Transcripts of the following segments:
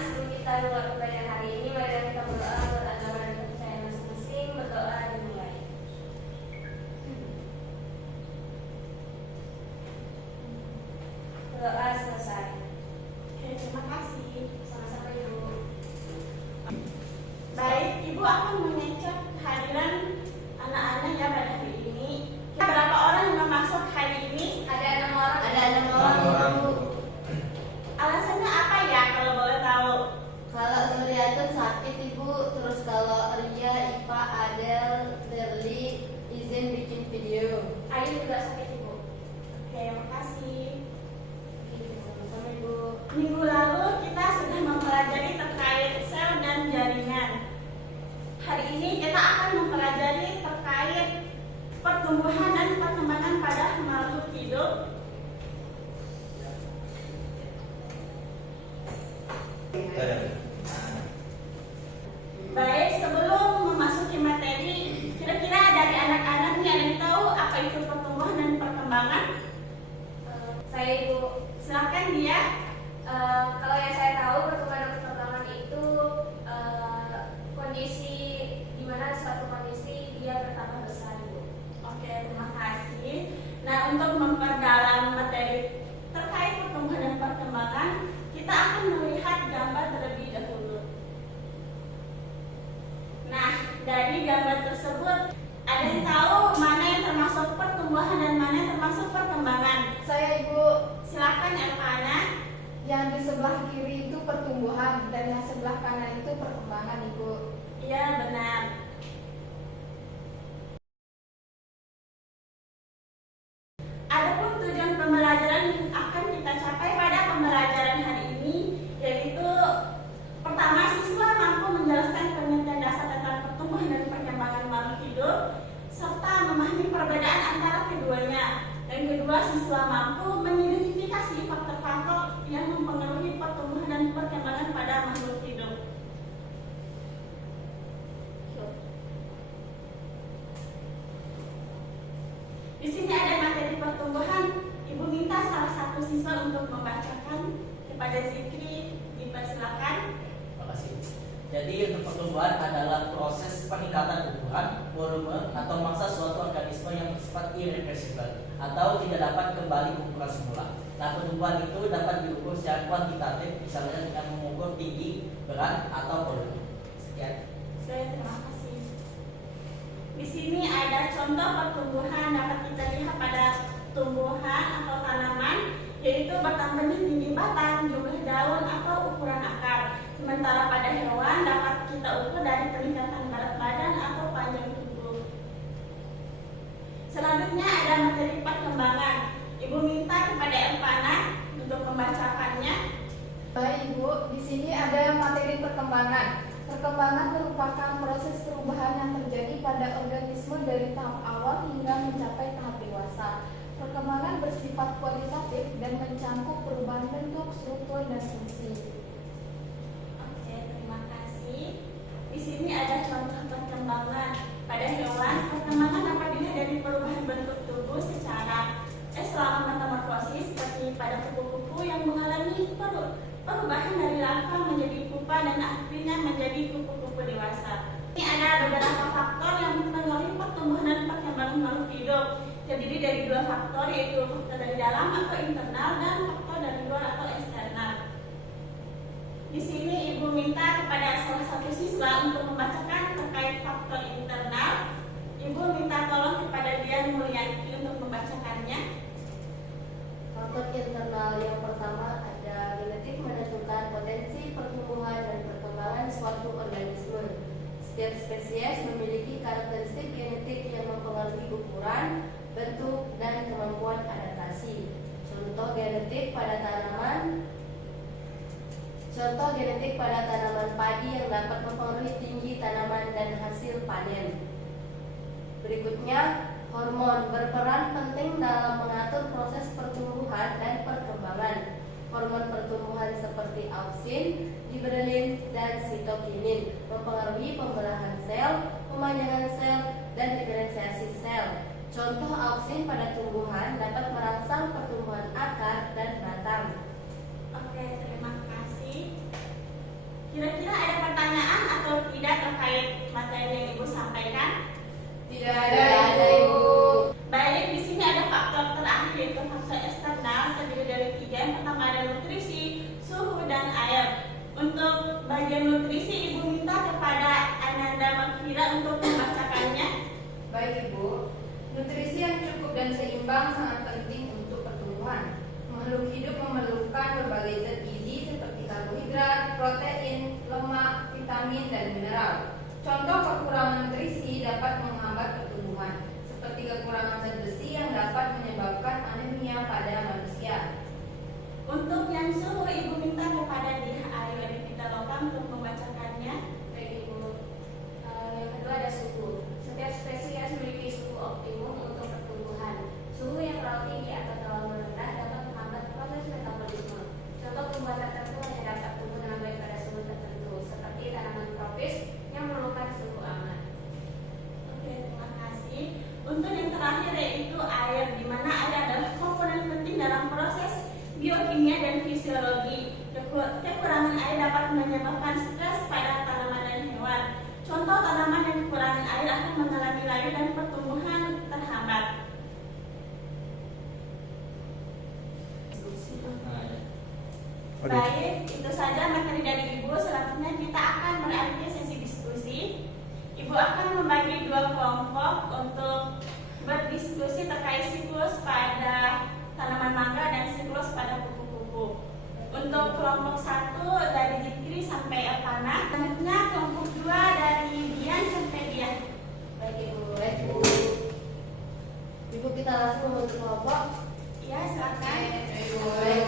sebelum kita mulai pembelajaran hari ini, mari kita berdoa menurut agama dan kepercayaan masing-masing. Berdoa dimulai. Berdoa selesai. Oke, terima kasih. Sama-sama Ibu. Baik, Ibu akan mengecek kehadiran anak-anak ya pada hari ini. Berapa orang yang masuk hari ini? Ada 6 orang. Ada 6 orang, Bu. Alasannya apa ya kalau boleh tahu? Kalau Suryatun sakit, Ibu. Terus kalau Ria, Ipa, Adel, Derli izin bikin video. Ayu juga sakit Ibu. Oke, makasih. Oke, sama-sama Ibu. Minggu lalu kita sudah mempelajari terkait sel dan jaringan. Hari ini kita akan mempelajari terkait pertumbuhan dan perkembangan pada makhluk hidup. Baik, sebelum memasuki materi, kira-kira dari anak-anak nih ada yang tahu apa itu pertumbuhan dan perkembangan? Saya Ibu. Silakan dia. Kalau yang saya tahu pertumbuhan dan perkembangan itu kondisi di mana suatu kondisi dia bertambah besar Ibu. Oke, terima kasih. Nah, untuk memperdalam materi terkait pertumbuhan dan perkembangan, kita akan melihat gambar terlebih dahulu. Nah, dari gambar tersebut, ada yang tahu mana yang termasuk pertumbuhan dan mana yang termasuk perkembangan? Saya Ibu. Silakan Elvana. Yang di sebelah kiri itu pertumbuhan dan yang sebelah kanan itu perkembangan Ibu. Iya, benar. Adapun tujuan pembelajaran yang akan kita capai pada pembelajaran hari ini yaitu pertama, siswa mampu menjelaskan pengertian dasar tentang pertumbuhan dan perkembangan makhluk hidup serta memahami perbedaan antara keduanya. Dan kedua, siswa mampu mengidentifikasi faktor-faktor yang mempengaruhi pertumbuhan dan perkembangan pada makhluk hidup. Di sini ada materi pertumbuhan. Ibu minta salah satu siswa untuk membacakan kepada Zikri. Dipersilakan. Terima kasih. Jadi untuk pertumbuhan adalah proses peningkatan ukuran, volume, atau massa suatu organisme yang bersifat irreversibel atau tidak dapat kembali ke ukuran semula. Nah, pertumbuhan itu dapat diukur secara kuantitatif, misalnya dengan mengukur tinggi, berat, atau volume. Sekian. Oke, terima kasih. Di sini ada contoh pertumbuhan dapat kita lihat pada tumbuhan atau tanaman, yaitu bertambahnya tinggi batang, jumlah daun, atau ukuran akar. Sementara pada hewan dapat kita ukur dari peningkatan berat badan atau panjang tubuh. Selanjutnya ada materi perkembangan. Ibu minta kepada Elvana untuk membacakannya. Baik Ibu, di sini ada materi perkembangan. Perkembangan merupakan proses perubahan yang terjadi pada organisme dari tahap awal hingga mencapai tahap dewasa. Perkembangan bersifat kualitatif dan mencakup perubahan bentuk, struktur, dan fungsi. Oke, terima kasih. Di sini ada contoh perkembangan. Pada hewan, perkembangan dapat dilihat dari perubahan bentuk tubuh selama metamorfosis, seperti pada kupu-kupu yang mengalami perubahan dari larva menjadi pupa dan akhirnya menjadi kupu-kupu dewasa. Ini ada beberapa faktor yang mempengaruhi pertumbuhan dan perkembangan makhluk hidup. Terdiri dari dua faktor, yaitu faktor dari dalam atau internal dan faktor dari luar atau eksternal. Di sini Ibu minta kepada salah satu siswa untuk membacakan terkait faktor internal. Ibu minta tolong kepada Dian Mulyanti untuk membacakannya. Faktor internal yang pertama ada genetik menentukan potensi pertumbuhan dan perkembangan suatu organisme. Setiap spesies memiliki karakteristik genetik yang mempengaruhi ukuran, bentuk, dan kemampuan adaptasi. Contoh genetik pada tanaman padi yang dapat mempengaruhi tinggi tanaman dan hasil panen. Berikutnya, hormon berperan penting dalam mengatur proses pertumbuhan dan perkembangan. Hormon pertumbuhan seperti auksin, giberelin, dan sitokinin mempengaruhi pembelahan sel, pemanjangan sel, dan diferensiasi sel. Contoh auksin pada tumbuhan dapat merangsang pertumbuhan akar dan batang. Oke, terima kasih. bagian nutrisi, Ibu minta kepada Ananda Makfira untuk membacakannya. Baik Ibu, nutrisi yang cukup dan seimbang sangat penting untuk pertumbuhan. Makhluk hidup memerlukan berbagai zat gizi seperti karbohidrat, protein, lemak, vitamin, dan mineral. Contoh kekurangan nutrisi dapat menghambat pertumbuhan, seperti kekurangan zat besi yang dapat menyebabkan anemia pada manusia. Untuk yang suhu, Ibu minta kepada Diah Ayu Pitaloka untuk membacakannya. Baik Ibu. Yang kedua ada suhu. Setiap spesies memiliki suhu optimum untuk pertumbuhan. Suhu yang terlalu tinggi atau terlalu rendah dapat menghambat proses metabolisme. Contoh tumbuhan tertentu hanya dapat tumbuh dengan baik pada suhu tertentu, seperti tanaman tropis yang memerlukan suhu aman. Oke, terima kasih. Untuk yang terakhir yaitu air, di mana air adalah komponen penting dalam proses biokimia dan fisiologi. Kekurangan air dapat menyebabkan stres pada tanaman dan hewan. Contoh tanaman yang kekurangan air akan mengalami layu dan pertumbuhan terhambat. Nah, ya. Baik, itu saja materi dari Ibu. Selanjutnya kita akan beralih ke sesi diskusi. Ibu akan membagi dua kelompok untuk berdiskusi terkait siklus pada tanaman mangga dan siklus pada kupu-kupu. Untuk kelompok 1 dari Zikri sampai Elvana. Selanjutnya kelompok 2 dari Dian sampai Dian. Baik Ibu. Ibu kita langsung membentuk kelompok. Ya, silakan. Baik.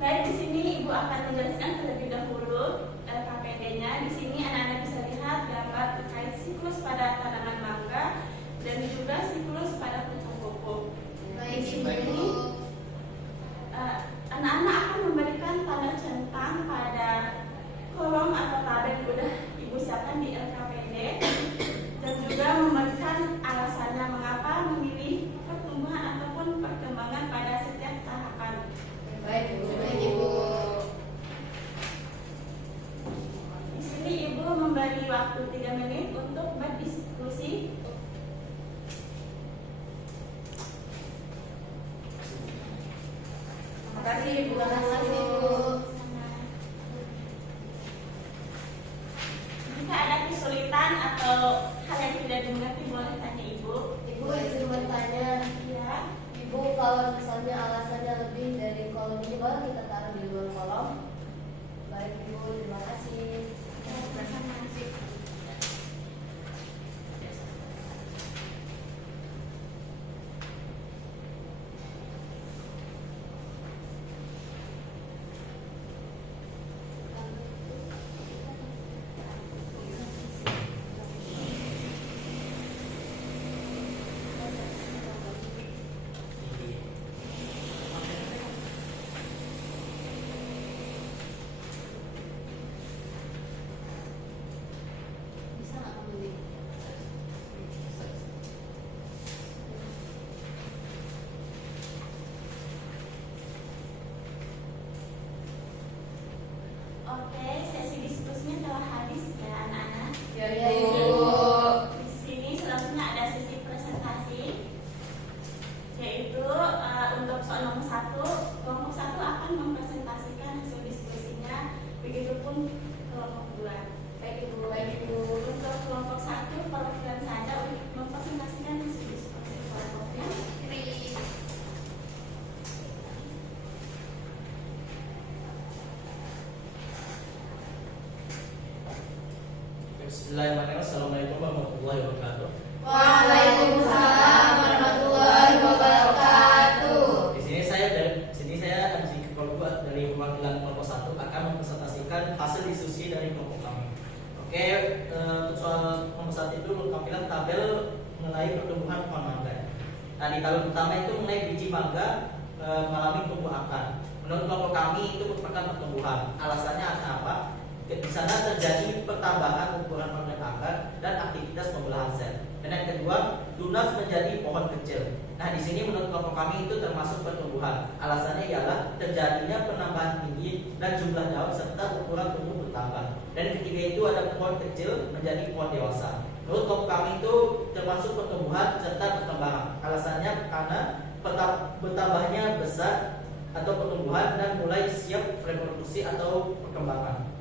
Baik, di sini Ibu akan menjelaskan terlebih dahulu LKPD-nya. Di sini anak-anak bisa lihat gambar terkait siklus pada tanaman mangga dan juga siklus pada kupu-kupu. Di sini anak-anak akan memberikan tanda centang pada kolom atau tabel yang sudah Ibu siapkan di LKPD dan juga memberikan alasannya mengapa memilih pertumbuhan ataupun perkembangan pada setiap tahapan. Baik Ibu. Di sini Ibu memberi waktu 3 menit untuk berdiskusi. Terima kasih Ibu. Jika ada kesulitan atau hal yang tidak dimengerti boleh tanya Ibu. Ibu izin bertanya. Ya. Ibu, kalau misalnya alasannya lebih dari kolom ini, boleh kita taruh di luar kolom? Baik Ibu, terima kasih. Bisa nggak kamu di? Oke, sesi diskusinya telah habis ya anak-anak. Ya Ibu. Di sini selanjutnya ada sesi presentasi, yaitu untuk soal nomor 1, kelompok 1 akan mempresentasikan hasil diskusinya, begitupun kelompok 2. Baik Ibu. Untuk kelompok 1 perwakilan saja untuk mempresentasikan hasil diskusi kelompoknya. Bismillahirrahmanirrahim. Assalamualaikum warahmatullahi wabarakatuh. Waalaikumsalam warahmatullahi wabarakatuh. Di sini saya MC Kepala dari perwakilan kelompok 1 akan mempresentasikan hasil diskusi dari kelompok kami. Oke, untuk soal nomor 1 itu tampilan tabel mengenai pertumbuhan pohon mangga. Nah, di tabel pertama itu mengenai biji mangga mengalami tumbuh akar. Menurut kelompok kami itu merupakan pertumbuhan. Alasannya apa? Di sana terjadi pertambahan ukuran organ akar dan aktivitas pembelahan sel. Dan yang kedua, tunas menjadi pohon kecil. Nah, di sini menurut kelompok kami itu termasuk pertumbuhan. Alasannya ialah terjadinya penambahan tinggi dan jumlah daun serta ukuran tumbuh bertambah. Dan yang ketiga itu ada pohon kecil menjadi pohon dewasa. Menurut kelompok kami itu termasuk pertumbuhan serta perkembangan. Alasannya karena bertambahnya besar atau pertumbuhan dan mulai siap reproduksi atau perkembangan.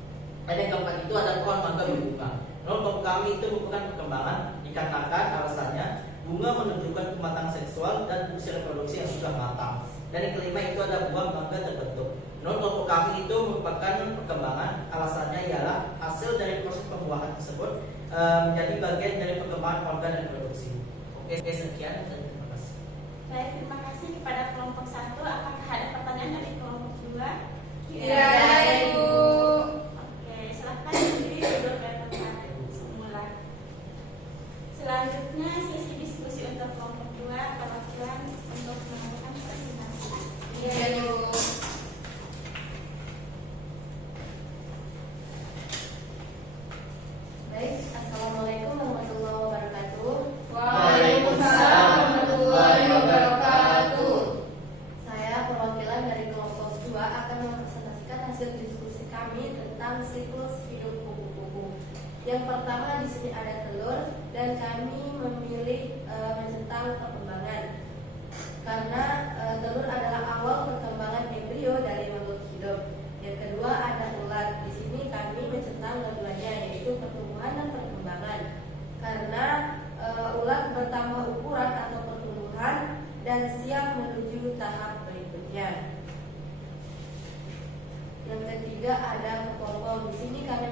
Dan yang keempat itu ada pohon mangga berbunga. Menurut kelompok kami itu merupakan perkembangan dikarenakan alasannya bunga menunjukkan kematangan seksual dan fungsi reproduksi yang sudah matang. Dan yang kelima itu ada buah mangga terbentuk. Menurut kelompok kami itu merupakan perkembangan, alasannya ialah hasil dari proses pembuahan tersebut menjadi bagian dari perkembangan organ dan reproduksi. Oke, sekian dan terima kasih. Baik, terima kasih kepada kelompok 1. Apakah ada pertanyaan dari kelompok 2? Tidak ada, Ibu. Oke, silakan berdiri duduk ke tempat semula. Selanjutnya sesi diskusi untuk kelompok 2, perwakilan untuk melakukan presentasi. Iya, Ibu. Baik, Assalamualaikum warahmatullahi wabarakatuh. Waalaikumsalam warahmatullahi wabarakatuh. Saya perwakilan dari kelompok 2 akan mempresentasikan hasil diskusi kami tentang siklus hidup kupu-kupu. Yang pertama di sini ada telur dan kami memilih tentang perkembangan karena telur adalah awal perkembangan embrio dari makhluk hidup. Yang kedua ada ulat. Di sini kami mencentang keduanya yaitu pertumbuhan dan perkembangan karena ulat bertambah ukuran atau pertumbuhan dan siap menuju tahap berikutnya. Yang ketiga ada kepompong. Di sini kami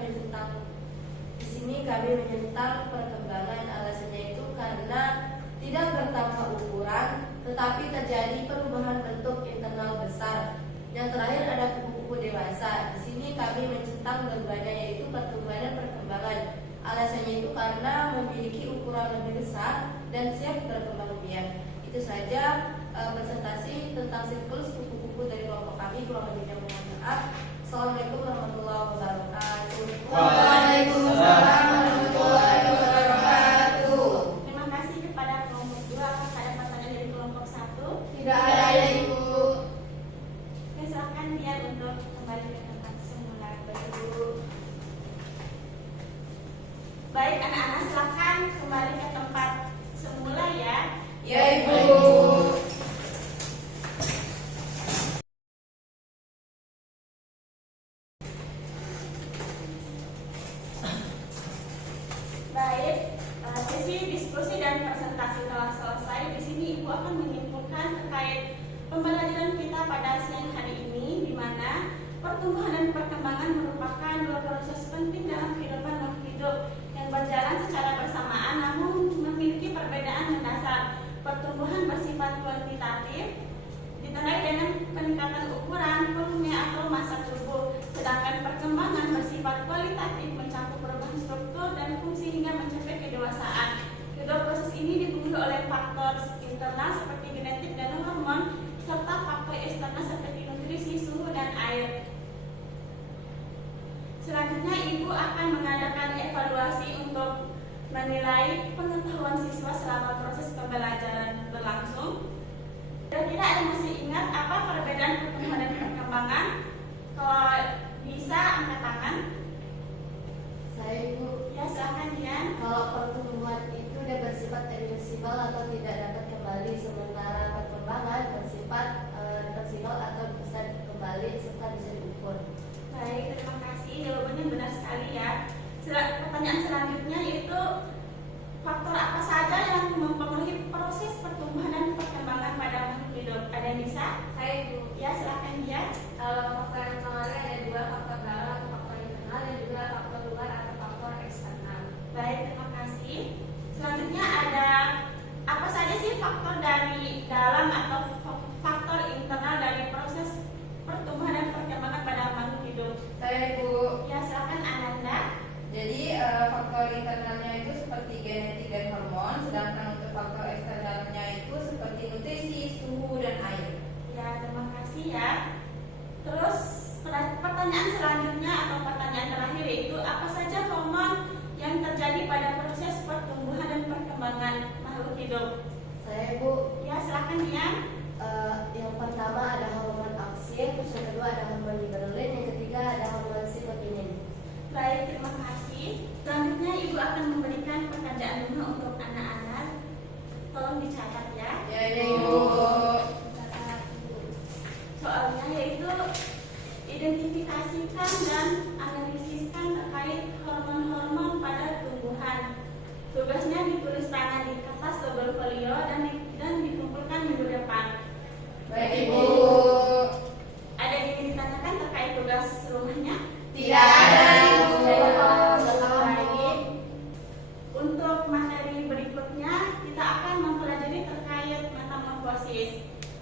menyentang perkembangan. Alasannya itu karena tidak bertambah ukuran tetapi terjadi perubahan bentuk internal besar. Yang terakhir ada kupu-kupu dewasa. Di sini kami mencentang keduanya yaitu pertumbuhan dan perkembangan. Alasannya itu karena memiliki ukuran lebih besar dan siap berkembang biak. Itu saja presentasi tentang siklus kupu-kupu dari kelompok kami. Kurang lebihnya mohon maaf. Assalamualaikum warahmatullahi wabarakatuh. Waalaikumsalam warahmatullahi wabarakatuh. Terima kasih kepada kelompok 2. Apakah ada pertanyaan dari kelompok 1? Tidak ada, Ibu. Oke, silakan dia untuk kembali ke tempat semula. Baik, anak-anak silakan kembali ke tempat semula ya. Ya, Ibu. Baik, sesi diskusi dan presentasi telah selesai. Di sini Ibu akan menyimpulkan terkait pembelajaran kita pada siang hari ini, di mana pertumbuhan dan perkembangan merupakan dua proses penting dalam kehidupan makhluk hidup yang berjalan secara bersamaan namun memiliki perbedaan mendasar. Pertumbuhan bersifat kuantitatif, ditandai dengan peningkatan ukuran, volume atau massa tubuh, sedangkan perkembangan bersifat kualitatif, mencakup perubahan struktur dan fungsi hingga mencapai kedewasaan. Kedua proses ini dipengaruhi oleh faktor internal seperti genetik dan hormon, serta faktor eksternal seperti nutrisi, suhu, dan air. Selanjutnya, Ibu akan mengadakan evaluasi untuk menilai pengetahuan siswa selama proses pembelajaran berlangsung. Kira-kira ada masih ingat apa perbedaan pertumbuhan dan perkembangan? Kalau bisa angkat tangan. Saya Ibu. Ya, silakan Dian. Kalau pertumbuhan itu dia bersifat irreversibel atau tidak dapat kembali, sementara perkembangan bersifat reversibel atau bisa kembali serta bisa diukur. Baik, terima kasih. Jawabannya benar sekali ya. Pertanyaan selanjutnya yaitu faktor apa saja yang mempengaruhi proses pertumbuhan dan perkembangan pada makhluk hidup? Ada yang bisa? Saya Ibu. Ya, silakan dia. Kalau faktor yang mempengaruhi ada dua, faktor dalam, faktor internal, dan juga faktor luar atau faktor eksternal. Baik, terima kasih. Selanjutnya ada apa saja sih faktor dari dalam atau faktor internal dari proses pertumbuhan dan perkembangan pada makhluk hidup? Saya, Ibu. Ya, silakan Ananda. Jadi faktor internalnya itu seperti genetik dan hormon, sedangkan untuk faktor eksternalnya itu seperti nutrisi, suhu, dan air. Ya, terima kasih ya. Terus pertanyaan selanjutnya atau pertanyaan terakhir yaitu apa saja hormon yang terjadi pada proses pertumbuhan dan perkembangan makhluk hidup? Saya Ibu. Ya, silakan Dian. Yang pertama ada hormon auksin, terus yang kedua ada hormon liberulin, yang ketiga ada hormon sirotinin. Baik, terima kasih. Selanjutnya Ibu akan memberikan pekerjaan pertanyaan rumah untuk anak-anak. Tolong dicatat ya. Ya, Ibu. Soalnya yaitu identifikasikan dan analisiskan terkait hormon-hormon pada tumbuhan. Tugasnya ditulis tangan di kertas tebal folio dan dikumpulkan minggu depan. Baik, Ibu. Ada yang ingin ditanyakan terkait tugas rumahnya? Tidak ada, Ibu. Baik. Untuk materi berikutnya kita akan mempelajari terkait metamorfosis.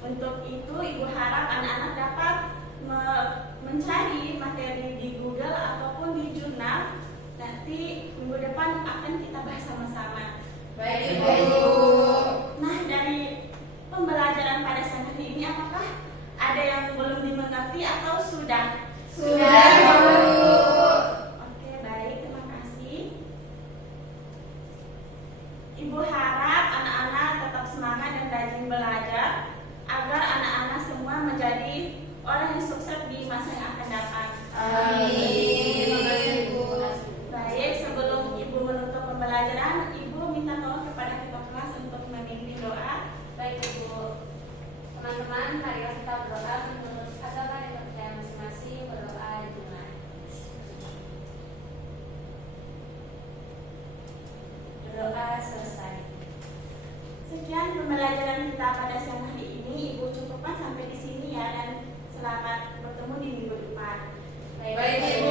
Untuk itu Ibu harap anak-anak dapat mencari materi di Google ataupun di jurnal. Nanti minggu depan akan kita bahas sama-sama. Baik, Ibu. Nah, dari pembelajaran pada siang hari ini apakah ada yang belum dimengerti atau sudah? Sudah, Ibu. Oke, baik, terima kasih. Ibu harap anak-anak tetap semangat dan rajin belajar agar anak-anak semua menjadi orang yang sukses di masa yang akan datang. Amin. Terima kasih, Ibu. Baik, sebelum Ibu menutup pembelajaran, Ibu minta tolong kepada ketua kelas untuk memimpin doa. Baik Ibu, teman-teman, marilah kita berdoa menurut agama dan kepercayaan masing-masing. Berdoa dimulai. Berdoa selesai. Sekian pembelajaran kita pada siang hari ini. Ibu cukupkan sampai di sini ya, dan selamat bertemu di minggu depan. Baik, Ibu.